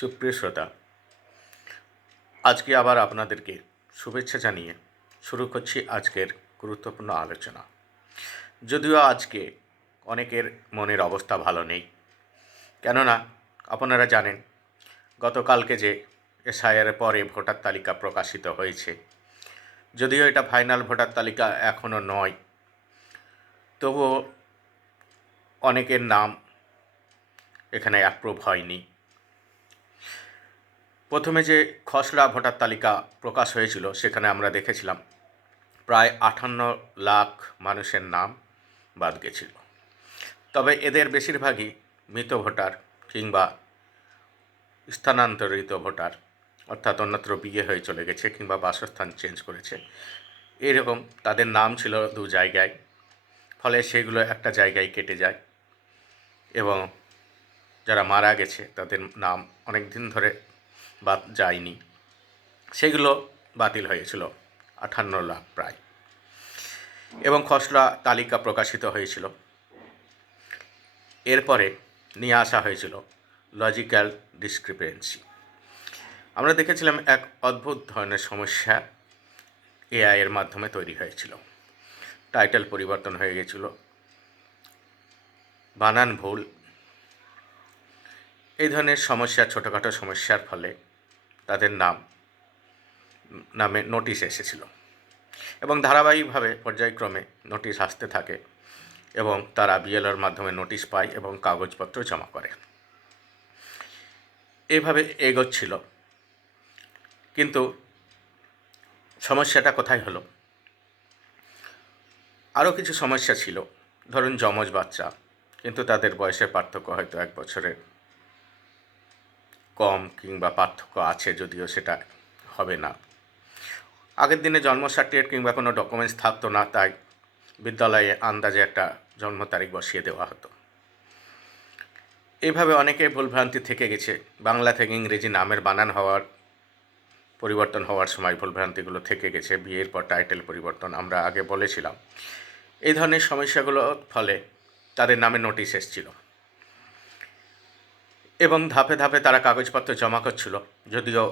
সুপ্রিয় শ্রোতা, আজকে আবার আপনাদেরকে শুভেচ্ছা জানিয়ে শুরু করছি আজকের গুরুত্বপূর্ণ আলোচনা। যদিও আজকে অনেকের মনের অবস্থা ভালো নেই, কেননা আপনারা জানেন গতকালকে যে এসআইআর পরে ভোটার তালিকা প্রকাশিত হয়েছে। যদিও এটা ফাইনাল ভোটার তালিকা এখনও নয়, তবুও অনেকের নাম এখানে অ্যাপ্রুভ হয়নি। প্রথমে যে খসড়া ভোটার তালিকা প্রকাশ হয়েছিল সেখানে আমরা দেখেছিলাম প্রায় 58 লাখ মানুষের নাম বাদ গেছিল। তবে এদের বেশিরভাগই মৃত ভোটার কিংবা স্থানান্তরিত ভোটার, অর্থাৎ অন্যত্র বিয়ে হয়ে চলে গেছে কিংবা বাসস্থান চেঞ্জ করেছে। এরকম তাদের নাম ছিল দু জায়গায়, ফলে সেগুলো একটা জায়গায় কেটে যায় এবং যারা মারা গেছে তাদের নাম অনেক দিন ধরে বাদ যায়নি, সেগুলো বাতিল হয়েছিল 58 লাখ প্রায়। এবং খসড়া তালিকা প্রকাশিত হয়েছিল। এরপরে নিয়ে আসা হয়েছিল লজিক্যাল ডিসক্রিপেন্সি। আমরা দেখেছিলাম এক অদ্ভুত ধরনের সমস্যা এআই এর মাধ্যমে তৈরি হয়েছিল। টাইটেল পরিবর্তন হয়ে গেছিল, বানান ভুল, এই ধরনের সমস্যা, ছোটোখাটো সমস্যার ফলে তাদের নামে নোটিশ এসেছিল এবং ধারাবাহিকভাবে পর্যায়ক্রমে নোটিশ আসতে থাকে এবং তারা বিএলওর মাধ্যমে নোটিশ পায় এবং কাগজপত্র জমা করে। এইভাবে এগোচ্ছিল। কিন্তু সমস্যাটা কোথায় হলো? আরও কিছু সমস্যা ছিল। ধরুন যমজ বাচ্চা, কিন্তু তাদের বয়সের পার্থক্য হয়তো 1 বছরের কম কিংবা পার্থক্য আছে, যদিও সেটা হবে না। আগের দিনে জন্ম সার্টিফিকেট কিংবা কোনো ডকুমেন্টস থাকতো না, তাই বিদ্যালয়ে আন্দাজে একটা জন্ম তারিখ বসিয়ে দেওয়া হতো। এইভাবে অনেকে ভুলভ্রান্তি থেকে গেছে। বাংলা থেকে ইংরেজি নামের বানান পরিবর্তন হওয়ার সময় ভুলভ্রান্তিগুলো থেকে গেছে। বিয়ের পর টাইটেল পরিবর্তন আমরা আগে বলেছিলাম। এই ধরনের সমস্যাগুলোর ফলে তাদের নামে নোটিশ এসেছিল এবং ধাপে ধাপে তারা কাগজপত্র জমা করছিল। যদিও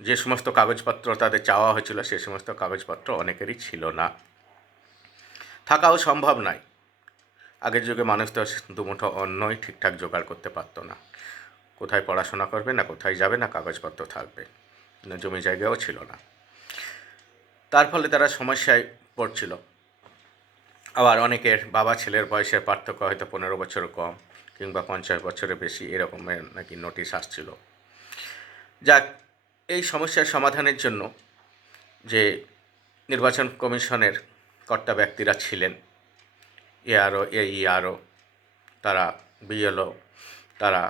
যে সমস্ত কাগজপত্র তাদের চাওয়া হয়েছিল সে সমস্ত কাগজপত্র অনেকেরই ছিল না, থাকাও সম্ভব নয়। আগের যুগে মানুষ তো দুমুঠো অন্নই ঠিকঠাক জোগাড় করতে পারতো না। কোথায় পড়াশোনা করবে, না কোথায় যাবে, না কাগজপত্র থাকবে, না জমি জায়গাও ছিল না। তার ফলে তারা সমস্যায় পড়ছিল। আবার অনেকের বাবা ছেলের বয়সের পার্থক্য হয়তো 15 বছর কম কিংবা 50 বছরের বেশি, এরকমের নাকি নোটিশ আসছিল। যাক, এই সমস্যার সমাধানের জন্য যে নির্বাচন কমিশনের কর্তা ব্যক্তিরা ছিলেন, এআরও, এইআরও, তারা বিএলও, তারা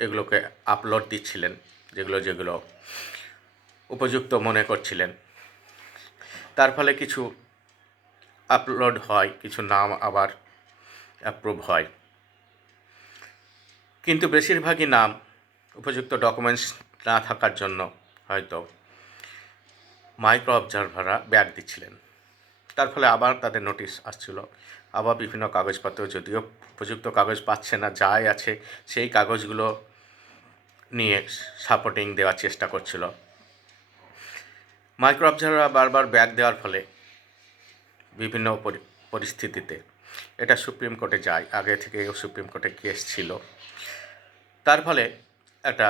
এগুলোকে আপলোড দিচ্ছিলেন, যেগুলো উপযুক্ত মনে করছিলেন। তার ফলে কিছু আপলোড হয়, কিছু নাম আবার অ্যাপ্রুভ হয়, কিন্তু বেশিরভাগই নাম উপযুক্ত ডকুমেন্টস না থাকার জন্য হয়তো মাইক্রো অবজারভাররা ব্যাক দিচ্ছিলেন। তার ফলে আবার তাদের নোটিশ আসছিল। আবার বিভিন্ন কাগজপত্র, যদিও উপযুক্ত কাগজ পাচ্ছে না, যাই আছে সেই কাগজগুলো নিয়ে সাপোর্টিং দেওয়ার চেষ্টা করছিল। মাইক্রো অবজারভাররা বারবার ব্যাক দেওয়ার ফলে বিভিন্ন পরিস্থিতিতে এটা সুপ্রিম কোর্টে যায়। আগে থেকেও সুপ্রিম কোর্টে কেস ছিল। তার ফলে একটা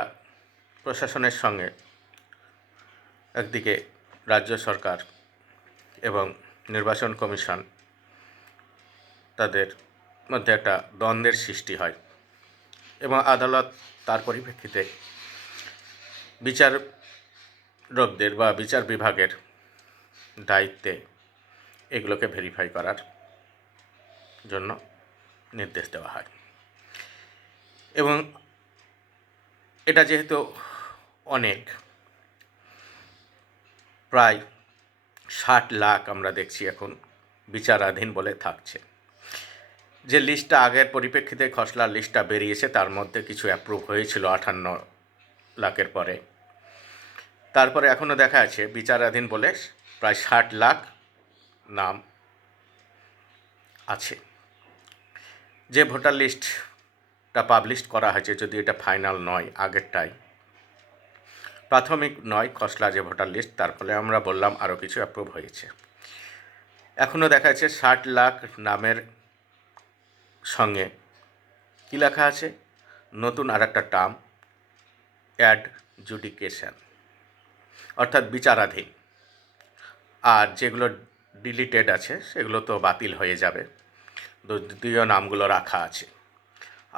প্রশাসনের সঙ্গে একদিকে রাজ্য সরকার এবং নির্বাচন কমিশন, তাদের মধ্যে একটা দ্বন্দ্বের সৃষ্টি হয় এবং আদালত তার পরিপ্রেক্ষিতে বিচারকদের বা বিচার বিভাগের দায়িত্বে এগুলোকে ভেরিফাই করার জন্য নির্দেশ দেওয়া হয়। এবং এটা যেহেতু অনেক, প্রায় 60 লাখ আমরা দেখছি এখন বিচারাধীন বলে থাকছে। যে লিস্টটা আগের পরিপ্রেক্ষিতে খসড়ার লিস্টটা বেরিয়েছে, তার মধ্যে কিছু অ্যাপ্রুভ হয়েছিল 58 লাখের পরে। তারপরে এখনও দেখা আছে বিচারাধীন বলে প্রায় 60 লাখ নাম আছে। যে ভোটার লিস্টটা পাবলিশ করা হয়েছে, যদি এটা ফাইনাল নয়, আগেরটাই, প্রাথমিক নয় খসড়া যে ভোটার লিস্ট, তার ফলে আমরা বললাম আরও কিছু অ্যাপ্রুভ হয়েছে। এখনও দেখা যাচ্ছে 60 লাখ নামের সঙ্গে কী লেখা আছে, নতুন আর একটা টার্ম, অ্যাডজুডিকেশন, অর্থাৎ বিচারাধীন। আর যেগুলো ডিলিটেড আছে সেগুলো তো বাতিল হয়ে যাবে, দ্বিতীয় নামগুলো রাখা আছে।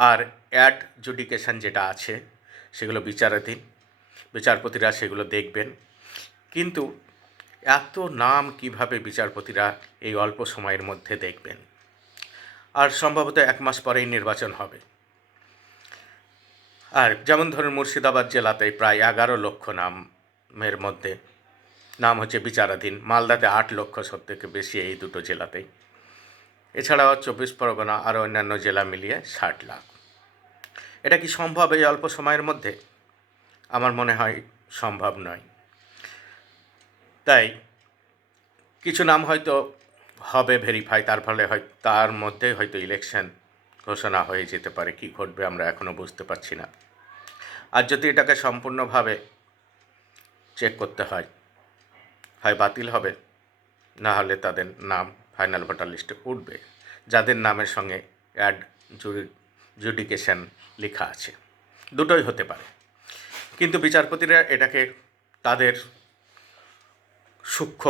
আর অ্যাডজুডিকেশন যেটা আছে সেগুলো বিচারাধীন, বিচারপতিরা সেগুলো দেখবেন। কিন্তু এত নাম কিভাবে বিচারপতিরা এই অল্প সময়ের মধ্যে দেখবেন? আর সম্ভবত 1 মাস পরেই নির্বাচন হবে। আর যেমন ধরুন মুর্শিদাবাদ জেলাতে প্রায় 11 লক্ষ নামের মধ্যে নাম হচ্ছে বিচারাধীন, মালদাতে 8 লক্ষ, সব থেকে বেশি এই দুটো জেলাতেই। এছাড়াও 24 পরগনা আর অন্যান্য জেলা মিলিয়ে 60 লাখ। এটা কি সম্ভব এই অল্প সময়ের মধ্যে? আমার মনে হয় সম্ভব নয়। তাই কিছু নাম হয়তো হবে ভেরিফাই, তার ফলে তার মধ্যে হয়তো ইলেকশন ঘোষণা হয়ে যেতে পারে। কি ঘটবে আমরা এখনও বুঝতে পারছি না। আর যদি এটাকে সম্পূর্ণভাবে চেক করতে হয় বাতিল হবে, না হলে তাদের নাম ফাইনাল ভোটার লিস্টে উঠবে যাদের নামের সঙ্গে অ্যাডজুডিকেশন লেখা আছে। দুটোই হতে পারে। কিন্তু বিচারপতিরা এটাকে তাদের সূক্ষ্ম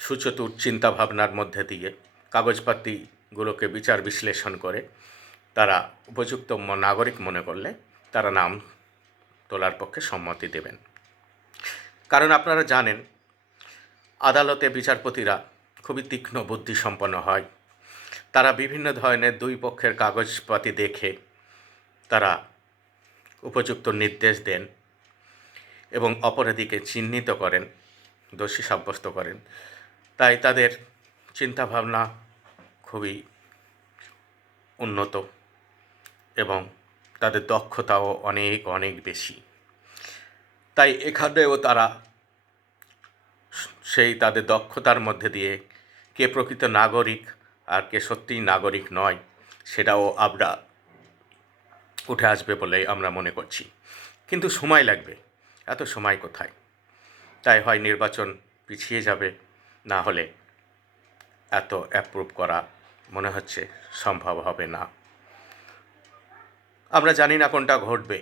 সুচতুর চিন্তাভাবনার মধ্যে দিয়ে কাগজপাতিগুলোকে বিচার বিশ্লেষণ করে তারা উপযুক্ত নাগরিক মনে করলে তারা নাম তোলার পক্ষে সম্মতি দেবেন। কারণ আপনারা জানেন আদালতে বিচারপতিরা খুবই তীক্ষ্ণ বুদ্ধিসম্পন্ন হয়। তারা বিভিন্ন ধরনের দুই পক্ষের কাগজপাতি দেখে তারা উপযুক্ত নির্দেশ দেন এবং অপরাধীকে চিহ্নিত করেন, দোষী সাব্যস্ত করেন। তাই তাদের চিন্তাভাবনা খুবই উন্নত এবং তাদের দক্ষতাও অনেক অনেক বেশি। তাই এখানেও তারা সেই তাদের দক্ষতার মধ্যে দিয়ে কে প্রকৃত নাগরিক আর কে সত্যিই নাগরিক নয় সেটাও আমরা উঠে আসবে বলেই আমরা মনে করছি। কিন্তু সময় লাগবে, এত সময় কোথায়? তাই হয় নির্বাচন পিছিয়ে যাবে, না হলে এত অ্যাপ্রুভ করা মনে হচ্ছে সম্ভব হবে না। আমরা জানি না কোনটা ঘটবে,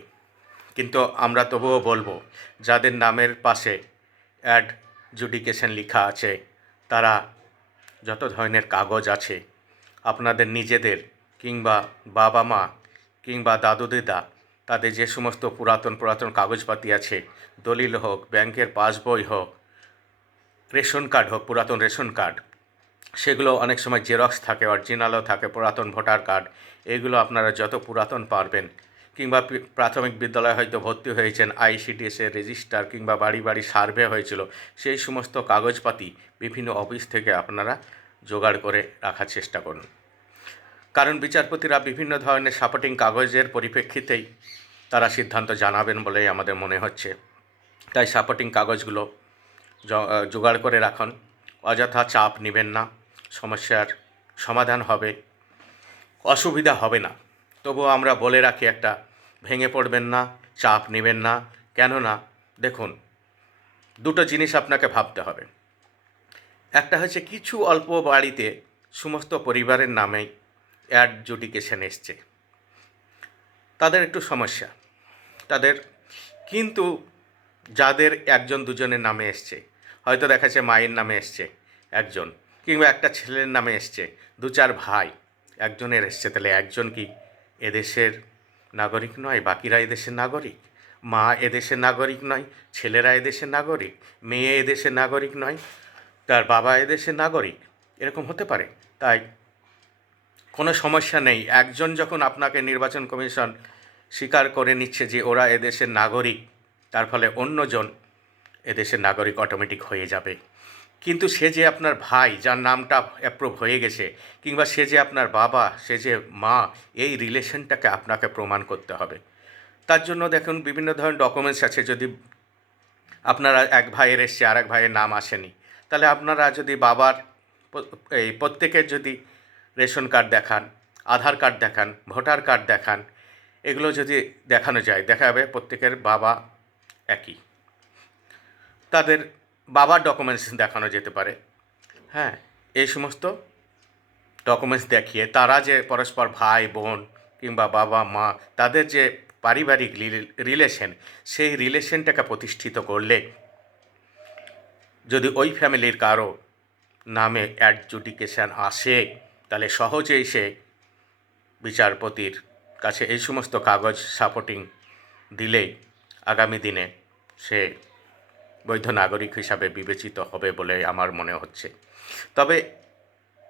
কিন্তু আমরা তবুও বলবো যাদের নামের পাশে অ্যাডজুডিকেশন লেখা আছে তারা যত ধরনের কাগজ আছে আপনাদের নিজেদের কিংবা বাবা মা কিংবা দাদু দিদা তাদের যে সমস্ত পুরাতন কাগজপাতি আছে, দলিল হোক, ব্যাংকের পাসবই হোক, রেশন কার্ড হোক, পুরাতন রেশন কার্ড, সেগুলো অনেক সময় জেরক্স থাকে, অরিজিনালও থাকে, পুরাতন ভোটার কার্ড, এগুলো আপনারা যত পুরাতন পারবেন, কিংবা প্রাথমিক বিদ্যালয়ে হয়তো ভর্তি হয়েছেন, ICDS-এর রেজিস্টার কিংবা বাড়ি বাড়ি সার্ভে হয়েছিল, সেই সমস্ত কাগজপাতি বিভিন্ন অফিস থেকে আপনারা জোগাড় করে রাখার চেষ্টা করুন। কারণ বিচারপতিরা বিভিন্ন ধরনের সাপোর্টিং কাগজের পরিপ্রেক্ষিতেই তারা সিদ্ধান্ত জানাবেন বলেই আমাদের মনে হচ্ছে। তাই সাপোর্টিং কাগজগুলো জোগাড় করে রাখুন, অযথা চাপ নেবেন না, সমস্যার সমাধান হবে, অসুবিধা হবে না। তবুও আমরা বলে রাখি একটা, ভেঙে পড়বেন না, চাপ নেবেন না। কেননা দেখুন, দুটো জিনিস আপনাকে ভাবতে হবে। একটা হচ্ছে কিছু অল্প বাড়িতে সমস্ত পরিবারের নামেই অ্যাডজুডিকেশন এসছে, তাদের একটু সমস্যা তাদের। কিন্তু যাদের একজন দুজনের নামে এসছে, হয়তো দেখা যাচ্ছে মায়ের নামে এসছে একজন, কিংবা একটা ছেলের নামে এসছে, 2-4 ভাই একজনের এসছে, তাহলে একজন কি এদেশের নাগরিক নয়? বাকিরা এদেশের নাগরিক? মা এদেশের নাগরিক নয়, ছেলেরা এদেশের নাগরিক, মেয়ে এদেশের নাগরিক নয়, তার বাবা এদেশের নাগরিক? এরকম হতে পারে। তাই কোনো সমস্যা নেই। একজন যখন আপনাকে নির্বাচন কমিশন স্বীকার করে নিচ্ছে যে ওরা এদেশের নাগরিক, তার ফলে অন্যজন এদেশের নাগরিক অটোমেটিক হয়ে যাবে। কিন্তু সে যে আপনার ভাই যার নামটা অ্যাপ্রুভ হয়ে গেছে, কিংবা সে যে আপনার বাবা, সে যে মা, এই রিলেশনটাকে আপনাকে প্রমাণ করতে হবে। তার জন্য দেখুন বিভিন্ন ধরনের ডকুমেন্টস আছে। যদি আপনারা এক ভাইয়ের এসছে আর এক ভাইয়ের নাম আসেনি, তাহলে আপনারা যদি বাবার এই প্রত্যেকের যদি রেশন কার্ড দেখান, আধার কার্ড দেখান, ভোটার কার্ড দেখান, এগুলো যদি দেখানো যায়, দেখা যাবে প্রত্যেকের বাবা একই, তাদের বাবার ডকুমেন্টস দেখানো যেতে পারে। হ্যাঁ, এই সমস্ত ডকুমেন্টস দেখিয়ে তারা যে পরস্পর ভাই বোন কিংবা বাবা মা, তাদের যে পারিবারিক রিলেশন, সেই রিলেশনটাকে প্রতিষ্ঠিত করলে যদি ওই ফ্যামিলির কারো নামে অ্যাডজুডিকেশান আসে, তাহলে সহজেই সে বিচারপতির কাছে এই সমস্ত কাগজ সাপোর্টিং দিলেই আগামী দিনে সে বৈধ নাগরিক হিসাবে বিবেচিত হবে বলে আমার মনে হচ্ছে। তবে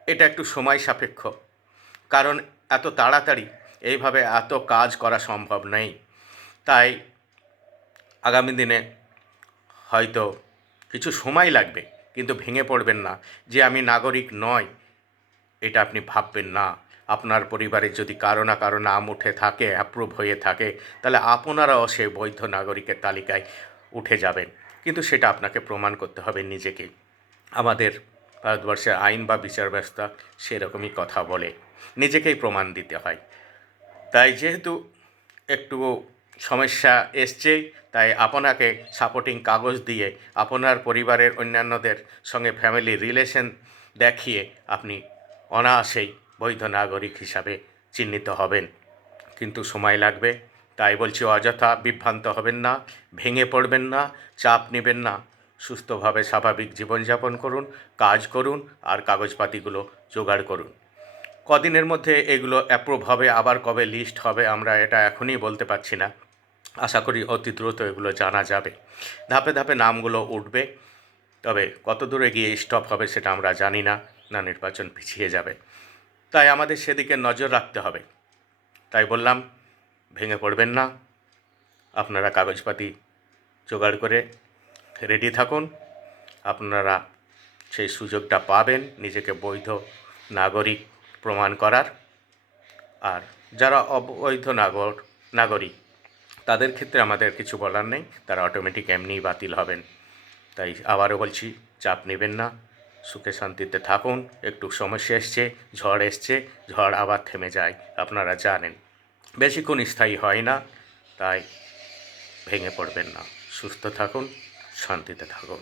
এটা একটু সময় সাপেক্ষ, কারণ এত তাড়াতাড়ি এইভাবে এত কাজ করা সম্ভব নেই। তাই আগামী দিনে হয়তো কিছু সময় লাগবে, কিন্তু ভেঙে পড়বেন না যে আমি নাগরিক নই, এটা আপনি ভাববেন না। আপনার পরিবারে যদি কারো না কারো নাম উঠে থাকে, অ্যাপ্রুভ হয়ে থাকে, তাহলে আপনারাও সেই বৈধ নাগরিকের তালিকায় উঠে যাবেন। কিন্তু সেটা আপনাকে প্রমাণ করতে হবে নিজেকে। আমাদের ভারতবর্ষের আইন বা বিচার ব্যবস্থা সেরকমই কথা বলে, নিজেকেই প্রমাণ দিতে হয়। তাই যেহেতু একটু সমস্যা এসছে, তাই আপনাকে সাপোর্টিং কাগজ দিয়ে আপনার পরিবারের অন্যান্যদের সঙ্গে ফ্যামিলি রিলেশন দেখিয়ে আপনি অনায়াসেই বৈধ নাগরিক হিসাবে চিহ্নিত হবেন। কিন্তু সময় লাগবে। তাই বলছি, অযথা বিভ্রান্ত হবেন না, ভেঙে পড়বেন না, চাপ নেবেন না। সুস্থভাবে স্বাভাবিক জীবনযাপন করুন, কাজ করুন, আর কাগজপাতিগুলো জোগাড় করুন। কদিনের মধ্যে এগুলো অ্যাপ্রুভ হবে, আবার কবে লিস্ট হবে আমরা এটা এখনই বলতে পারছি না। আশা করি অতি দ্রুত এগুলো জানা যাবে। ধাপে ধাপে নামগুলো উঠবে, তবে কত দূরে গিয়ে স্টপ হবে সেটা আমরা জানি না, না নির্বাচন পিছিয়ে যাবে। তাই আমাদের সেদিকে নজর রাখতে হবে। তাই বললাম, ভেঙে পড়বেন না, আপনারা কাগজপাতি জোগাড় করে রেডি থাকুন। আপনারা সেই সুযোগটা পাবেন নিজেকে বৈধ নাগরিক প্রমাণ করার। আর যারা অবৈধ নাগরিক, তাদের ক্ষেত্রে আমাদের কিছু বলার নেই, তারা অটোমেটিক এমনিই বাতিল হবেন। তাই আবারও বলছি, চাপ নেবেন না, সুখে শান্তিতে থাকুন। একটু সমস্যা এসছে, ঝড় এসছে, ঝড় আবার থেমে যায়, আপনারা জানেন, বেশিক্ষণ স্থায়ী হয় না। তাই ভেঙে পড়বেন না, সুস্থ থাকুন, শান্তিতে থাকুন।